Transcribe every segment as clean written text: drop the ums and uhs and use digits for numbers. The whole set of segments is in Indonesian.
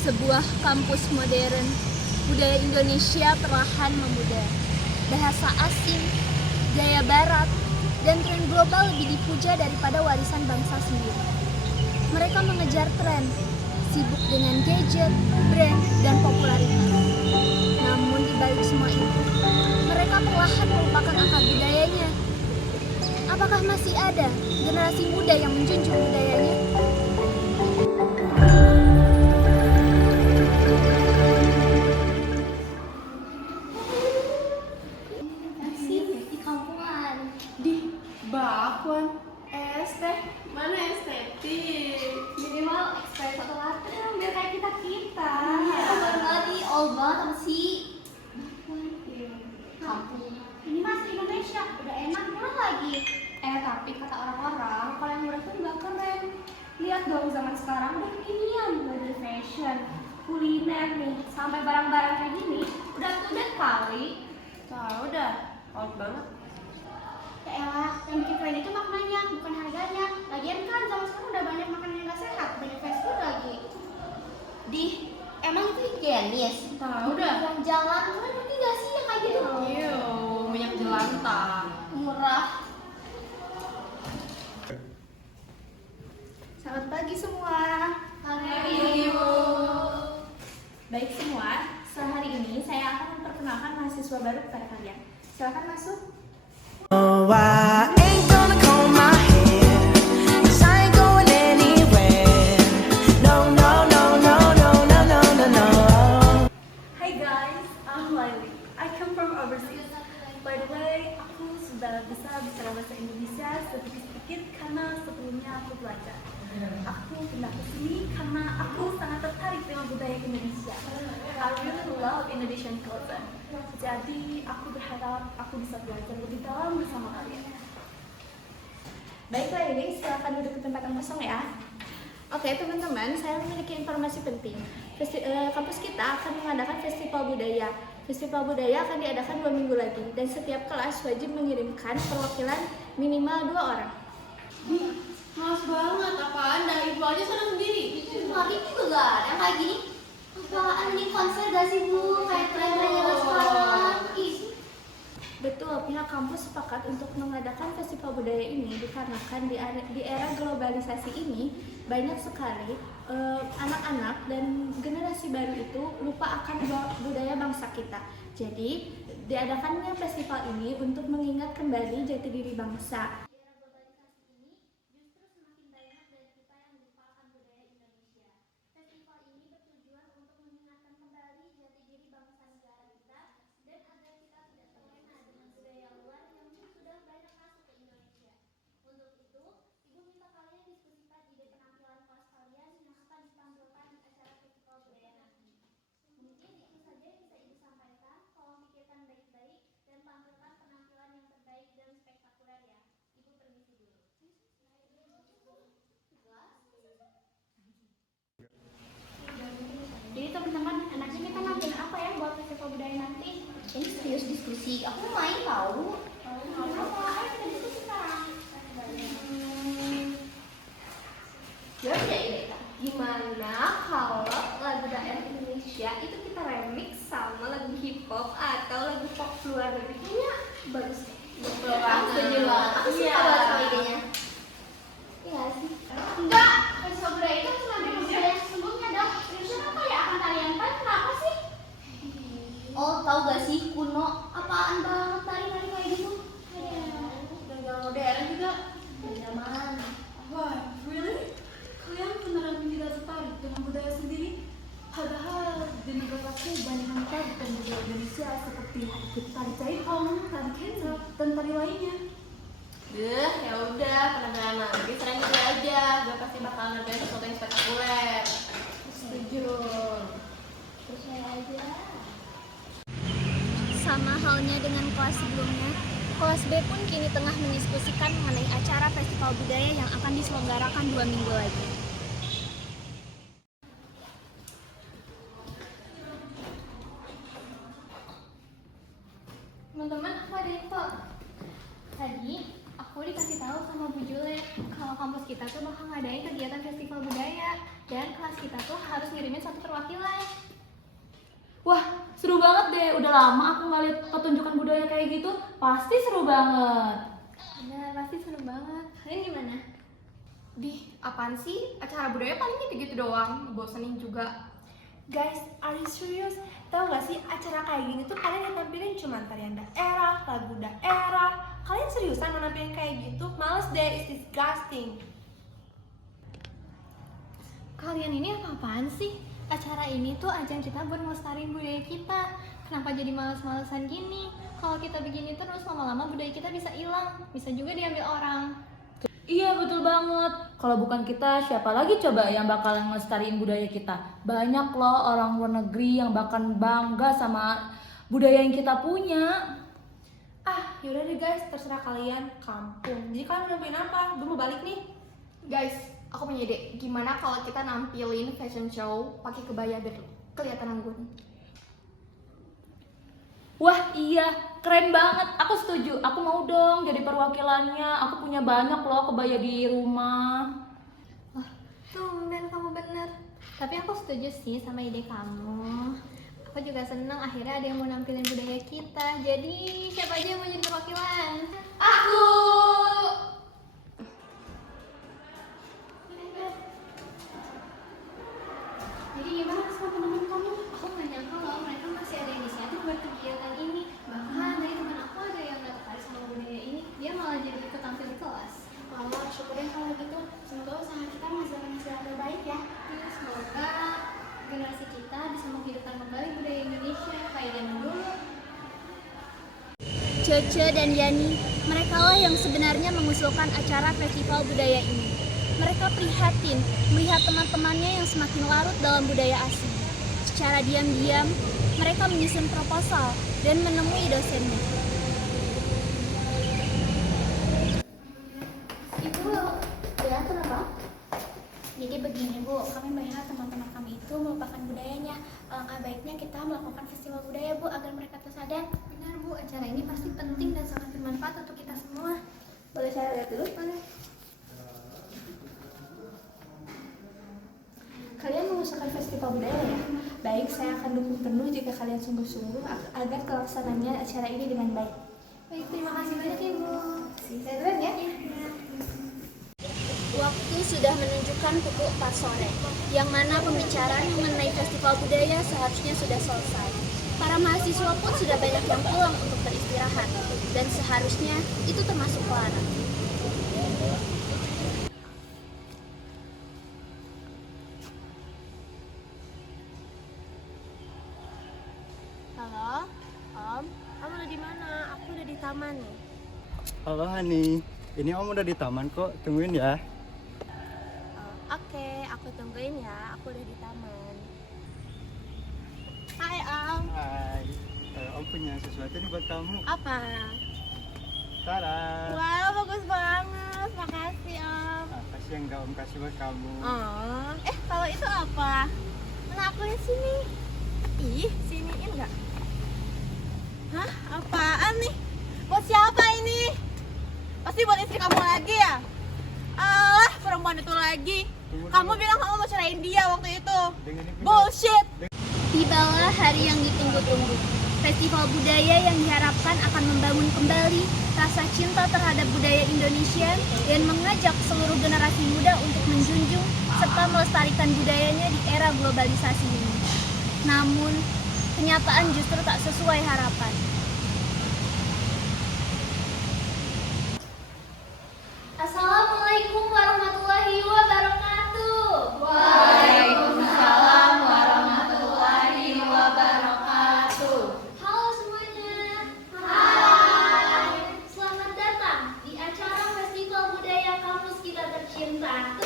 sebuah kampus modern, budaya Indonesia perlahan memudar. Bahasa asing, gaya barat, dan tren global lebih dipuja daripada warisan bangsa sendiri. Mereka mengejar tren, sibuk dengan gadget, brand, dan popularitas. Namun di balik semua itu, mereka perlahan melupakan akar budayanya. Apakah masih ada generasi muda yang menjunjung budayanya? Masih di kampungan. Di bakwan es teh mana estetik Minimal express atau latte dong, biar kayak kita. Iya. Baru banget nih, old banget apa sih? Kampung. Ini masih Indonesia, udah enak murah lagi. Tapi kata orang-orang, kalau yang murah tuh nggak keren. Lihat dong zaman sekarang udah premium, udah dari fashion, kuliner nih, sampai barang-barang kayak gini udah kali. tahu dah out banget. Ya elah, yang bikin keren itu maknanya, bukan harganya. Lagian kan zaman sekarang udah banyak makanan yang gak sehat, banyak fast food lagi. Emang itu higienis? Tahu dah. Jalan-jalan, kalian ngerti gak sih yang kayak gitu? Iyo minyak jelantah. Murah. Selamat pagi semua. Pagi. Baik semua, setelah hari ini saya akan memperkenalkan mahasiswa baru kepada kalian. Silakan masuk. Oh, I ain't gonna comb my hair, 'cause I ain't going anywhere. No, no, no, no, no, no, no, no, no. Hi guys, I'm Laili. I come from overseas. By the way, aku sudah bisa bicara bahasa Indonesia sedikit-sedikit karena sebelumnya aku belajar. Aku pindah ke sini karena aku sangat tertarik dengan budaya Indonesia. I really love Indonesian culture. Jadi aku berharap aku bisa belajar lebih dalam bersama kalian. Baiklah ini, silakan duduk ke tempat yang kosong ya. Oke teman-teman, saya memiliki informasi penting. Kampus kita akan mengadakan festival budaya. Festival budaya akan diadakan 2 minggu lagi dan setiap kelas wajib mengirimkan perwakilan minimal 2 orang. Males banget, apaan dah, ibu aja sana sendiri. Hari ini juga gak ada yang kayak gini. Apaan nih konser gak sih bu? Kayak tren-trennya gak sekarang. Ih. Betul, pihak kampus sepakat untuk mengadakan festival budaya ini dikarenakan di era globalisasi ini banyak sekali anak-anak dan generasi baru itu lupa akan budaya bangsa kita. Jadi, diadakannya festival ini untuk mengingat kembali jati diri bangsa. Jadi teman-teman, enaknya kita ngambil apa ya buat festival budaya nanti? Ini serius diskusi, aku mau main tahu. Apa? Ayo kita diskusi sekarang. Ya udah ini Kak, gimana kalau lagu daerah Indonesia itu kita remix sama lagu hip hop atau lagu pop luar negeri? Kayaknya bagus deh. Betul Aku setuju banget. Aku suka banget sama idenya. Iya gak sih? Enggak, festival budaya itu harus ngambil budaya yang sesungguhnya dong. Indonesia kan kaya akan tarian pan, kenapa sih? Oh, tahu gak sih kuno? Apaan banget tari-tari kayak gitu? Dan gak modern juga. Zaman. Wah, really? Kalian beneran tidak tertarik dengan budaya sendiri? Padahal di negaraku banyak yang tarik dan budaya Indonesia seperti tari Caihong, tari Kecap, dan tari lainnya. Ya udah, penampilan nanti sering gitu aja. Gue pasti bakal nampilin sesuatu yang spektakuler. Setuju. Percaya aja. Sama halnya dengan kelas sebelumnya, kelas B pun kini tengah mendiskusikan mengenai acara festival budaya yang akan diselenggarakan 2 minggu lagi. Teman-teman, aku ada info. Tadi aku dikasih tahu sama Bu Jule kalau kampus kita tuh bakal ngadain ngadain kegiatan festival budaya. Dan kelas kita tuh harus ngirimin satu perwakilan. Wah, seru banget deh. Udah lama aku nggak lihat pertunjukan budaya kayak gitu. Pasti seru banget. Benar, pasti seru banget. Kalian gimana? Apaan sih? Acara budaya paling gitu-gitu doang, bosenin juga. Guys, are you serious? Tahu gak sih acara kayak gini tuh kalian yang tampilin cuma tarian daerah, lagu daerah. Kalian seriusan mau nampilin kayak gitu? Males deh, it's disgusting. Kalian ini apa-apaan sih? Acara ini tuh ajang kita buat ngelestariin budaya kita. Kenapa jadi males-malesan gini? Kalau kita begini terus lama-lama budaya kita bisa hilang, bisa juga diambil orang. Iya betul banget. Kalau bukan kita, siapa lagi coba yang bakalan ngelestariin budaya kita? Banyak loh orang luar negeri yang bakal bangga sama budaya yang kita punya. Yaudah deh guys, terserah kalian. Kampung. Jadi kalian mau nampilin apa? Gue mau balik nih. Guys, aku punya ide. Gimana kalau kita nampilin fashion show pakai kebaya biar kelihatan anggun? Wah iya, keren banget. Aku setuju. Aku mau dong jadi perwakilannya. Aku punya banyak loh kebaya di rumah. Tumben kamu bener. Tapi aku setuju sih sama ide kamu. Aku juga senang akhirnya ada yang mau nampilin budaya kita. Jadi siapa aja yang mau jadi perwakilan? Aku! Jadi gimana sama teman-teman kamu? Aku nggak nyangka loh mereka masih ada inisiatif buat kegiatan ini. Bahkan dari teman aku ada yang nggak tertarik sama budaya ini, dia malah jadi ikut tampil di kelas. Allah, syukurin kalau gitu. Semoga usaha kita menghasilkan hasil yang terbaik ya. Semoga generasi kita bisa menghidupkan kembali budaya Indonesia kayak zaman dulu. Cece dan Yani, mereka lah yang sebenarnya mengusulkan acara festival budaya ini. Mereka prihatin melihat teman-temannya yang semakin larut dalam budaya asing. Secara diam-diam, mereka menyusun proposal dan menemui dosennya. Ibu, ya kenapa? Jadi begini Bu, kami melihat teman-teman kami itu melupakan budayanya. Alangkah baiknya kita melakukan festival budaya Bu, agar mereka tersadar. Benar Bu, acara ini pasti penting dan sangat bermanfaat untuk kita semua. Boleh saya lihat dulu? Boleh. Kalian mengusulkan festival budaya ya? Baik, saya akan dukung penuh jika kalian sungguh-sungguh agar terlaksananya acara ini dengan baik. Baik, terima kasih banyak Ibu. Saya duluan ya. Waktu sudah menunjukkan pukul 4 sore, yang mana pembicaraan mengenai festival budaya seharusnya sudah selesai. Para mahasiswa pun sudah banyak yang pulang untuk beristirahat, dan seharusnya itu termasuk Clara. Halo, Om. Om udah di mana? Aku udah di taman nih. Halo Hani, ini Om udah di taman kok, tungguin ya. Oke, aku tungguin ya. Aku udah di taman. Hai Om. Hai, Om punya sesuatu nih buat kamu. Apa? Tada. Wow, bagus banget. Makasih Om. Kasih yang gak Om kasih buat kamu. Oh, kalau itu apa? Mana aku lihat sini. Ih, siniin nggak? Hah? Apaan nih? Buat siapa ini? Pasti buat istri kamu lagi ya? Alah, perempuan itu lagi. Kamu bilang kamu mau ceraiin dia waktu itu. Bullshit! Tibalah hari yang ditunggu-tunggu. Festival budaya yang diharapkan akan membangun kembali rasa cinta terhadap budaya Indonesia dan mengajak seluruh generasi muda untuk menjunjung serta melestarikan budayanya di era globalisasi ini. Namun, kenyataan justru tak sesuai harapan. Assalamualaikum warahmatullahi wabarakatuh. Waalaikumsalam warahmatullahi wabarakatuh. Halo semuanya. Hai. Selamat datang di acara Festival Budaya Kampus Kita Tercinta.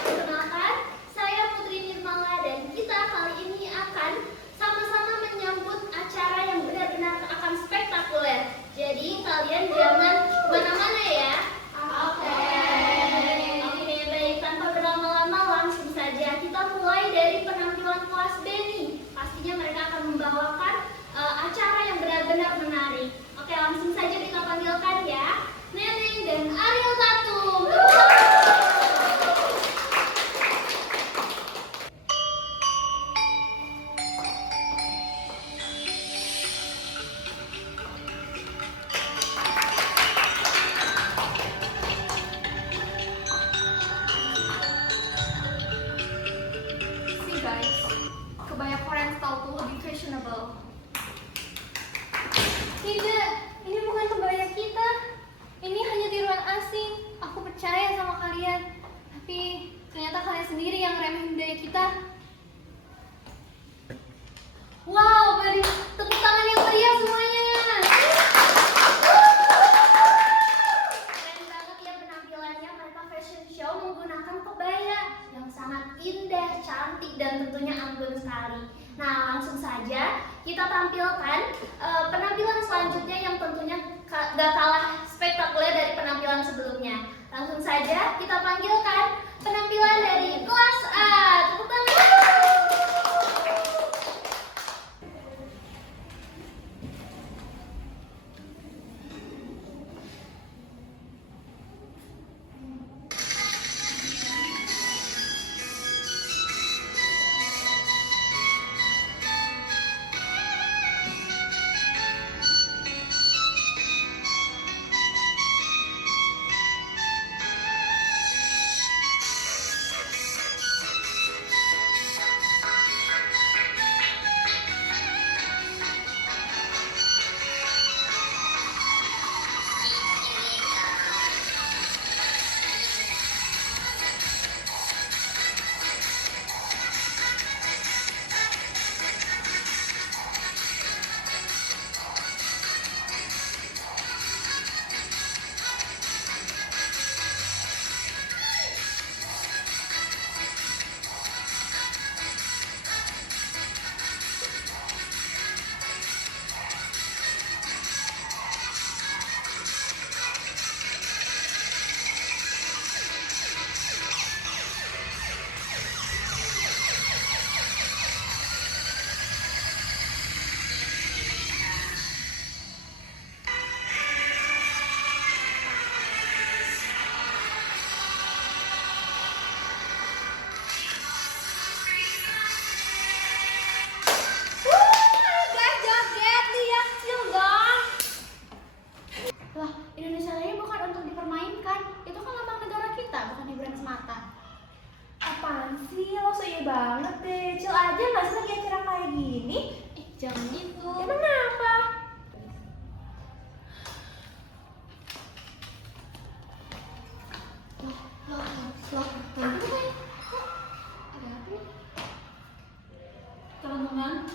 Perkenalkan, saya Putri Nirmala dan kita kali ini akan sama-sama fashionable. Tidak, ini bukan kebaya kita. Ini hanya tiruan asing. Aku percaya sama kalian. Tapi ternyata kalian sendiri yang remehin budaya kita. Wow, beri tepuk tangan yang meriah semuanya. Keren banget ya penampilannya, mereka fashion show menggunakan kebaya yang sangat indah, cantik, dan tentunya anggun sekali. Nah, langsung saja kita tampilkan penampilan selanjutnya yang tentunya gak kalah spektakuler dari penampilan sebelumnya. Langsung saja kita panggilkan penampilan dari kelas A. Tepuk tangan. Guys, joget, lihat chill dong. Lah, Indonesia Raya bukan untuk dipermainkan. Itu kan lambang negara kita, bukan hiburan semata. Apaan sih? Lo soya banget deh. Chill aja nggak sih lagi acara kayak gini? Jangan gitu. Emang kenapa? Teman-teman,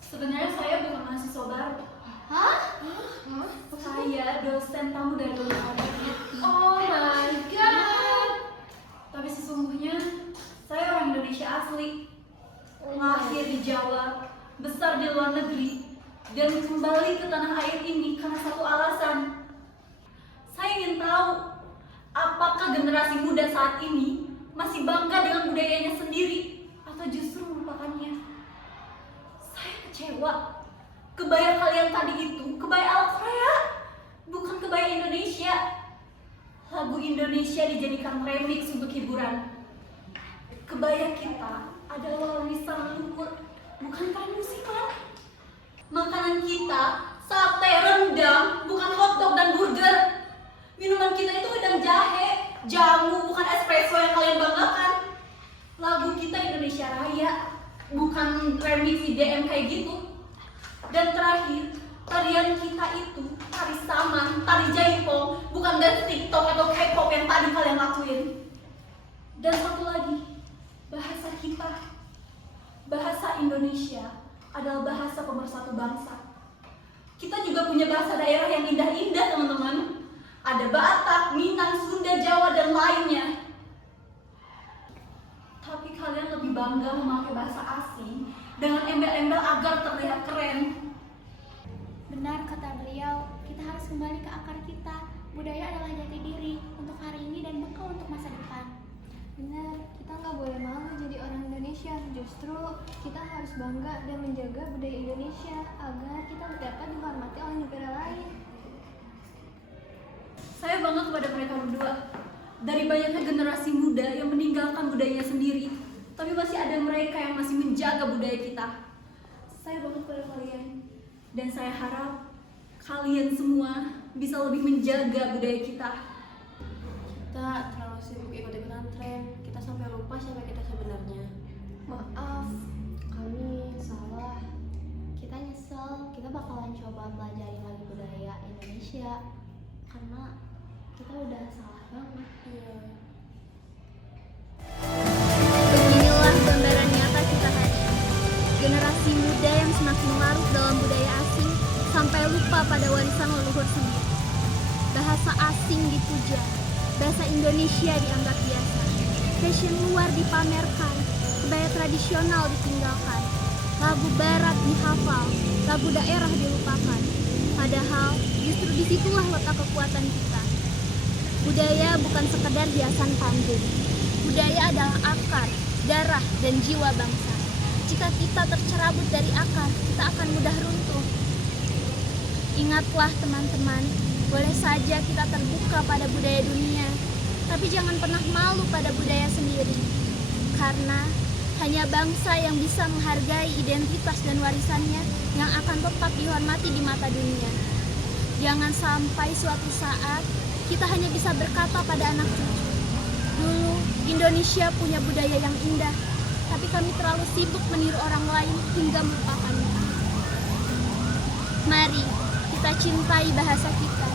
sebenarnya saya bukan mahasiswa baru. Hah? Saya dosen tamu dari UNAR. Oh my god. Tapi sesungguhnya saya orang Indonesia asli. Lahir di Jawa, besar di luar negeri, dan kembali ke tanah air ini karena satu alasan. Saya ingin tahu apakah generasi muda saat ini masih bangga dengan budayanya sendiri atau justru melupakannya. Saya kecewa. Kebaya kalian tadi itu kebaya ala Korea, bukan kebaya Indonesia. Lagu Indonesia dijadikan remix untuk hiburan. Kebaya kita adalah warisan leluhur, bukan tren musiman. Makanan kita sate, rendang, bukan hotdog dan burger. Minuman kita itu udang jahe, jamu, bukan espresso yang kalian banggakan. Lagu kita Indonesia Raya, bukan remix IDM kayak gitu. Dan terakhir, tarian kita itu tari saman, tari jaipong, bukan dance TikTok atau K-pop yang tadi kalian lakuin. Dan satu lagi, bahasa kita, bahasa Indonesia adalah bahasa pemersatu bangsa. Kita juga punya bahasa daerah yang indah-indah, teman-teman. Ada Batak, Minang, Sunda, Jawa, dan lainnya. Tapi kalian lebih bangga memakai bahasa asing dengan embel-embel agar terlihat keren. Benar kata beliau, kita harus kembali ke akar kita. Budaya adalah jati diri untuk hari ini dan bekal untuk masa depan. Benar, kita nggak boleh malu jadi orang Indonesia. Justru kita harus bangga dan menjaga budaya Indonesia agar kita dapat dihormati oleh negara lain. Saya bangga kepada mereka berdua. Dari banyaknya generasi muda yang meninggalkan budayanya sendiri, tapi masih ada mereka yang masih menjaga budaya kita. Saya bangga kepada kalian. Dan saya harap kalian semua bisa lebih menjaga budaya kita. Kita terlalu sibuk ikut-ikutan tren, kita sampai lupa siapa kita sebenarnya. Maaf, kami salah. Kita nyesel, kita bakalan coba pelajari lagi budaya Indonesia karena kita udah salah banget. Iya. Beginilah gambaran nyata kita hari ini. Generasi muda yang semakin larut dalam budaya asing sampai lupa pada warisan leluhur sendiri. Bahasa asing dipuja, bahasa Indonesia dianggap biasa. Fashion luar dipamerkan, kebaya tradisional ditinggalkan. Lagu barat dihafal, lagu daerah dilupakan. Padahal justru disitulah letak kekuatan kita. Budaya bukan sekedar hiasan panggung. Budaya adalah akar, darah, dan jiwa bangsa. Jika kita tercerabut dari akar, kita akan mudah runtuh. Ingatlah teman-teman, boleh saja kita terbuka pada budaya dunia, tapi jangan pernah malu pada budaya sendiri. Karena hanya bangsa yang bisa menghargai identitas dan warisannya yang akan tetap dihormati di mata dunia. Jangan sampai suatu saat kita hanya bisa berkata pada anak cucu, dulu Indonesia punya budaya yang indah, tapi kami terlalu sibuk meniru orang lain hingga melupakannya. Mari kita cintai bahasa kita,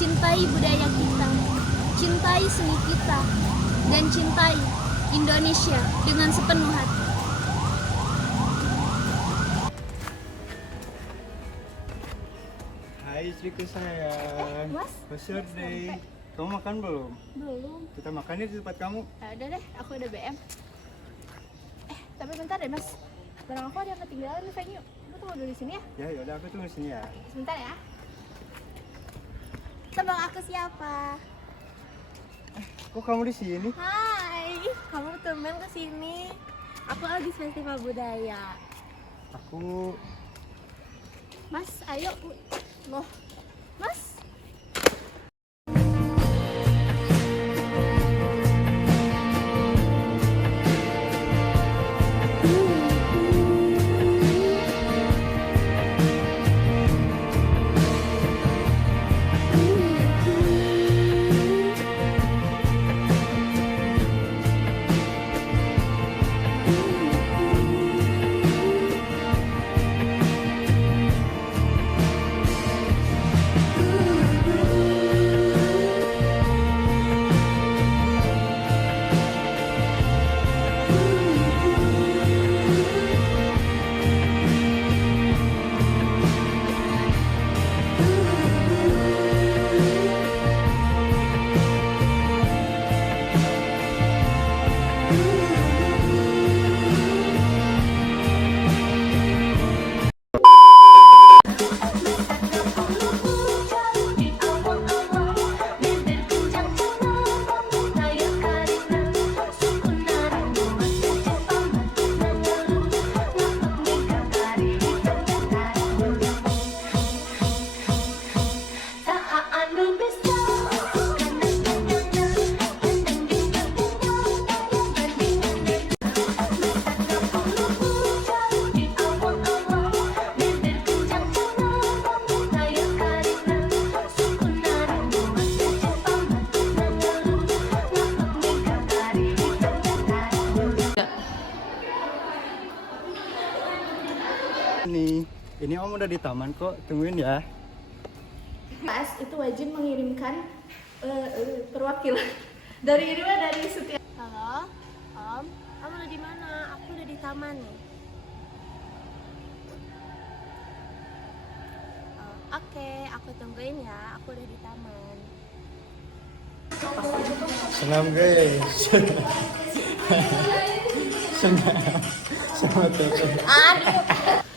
cintai budaya kita, cintai seni kita, dan cintai Indonesia dengan sepenuh hati. Hai istriku sayang. Mas, How's your day? Kamu makan belum? belum. Kita makan di tempat kamu. Udah deh, aku udah BM. Tapi bentar deh mas, barang aku ada yang ketinggalan di venue. Lu tunggu dulu di sini ya. Ya yaudah aku tunggu sini ya. Sebentar ya. Tebak aku siapa? Kok kamu di sini? Hai, kamu tumben kesini. Aku habis festival budaya. Aku Mas, ayo. Loh, mas. Ini om udah di taman kok, tungguin ya. Mas, itu wajib mengirimkan perwakilan dari ini mah dari setiap. Halo, Om. Kamu udah di mana? Aku udah di taman nih. Oke, aku tungguin ya. Aku udah di taman. Senam guys. Senam. Sama teman. Aduh.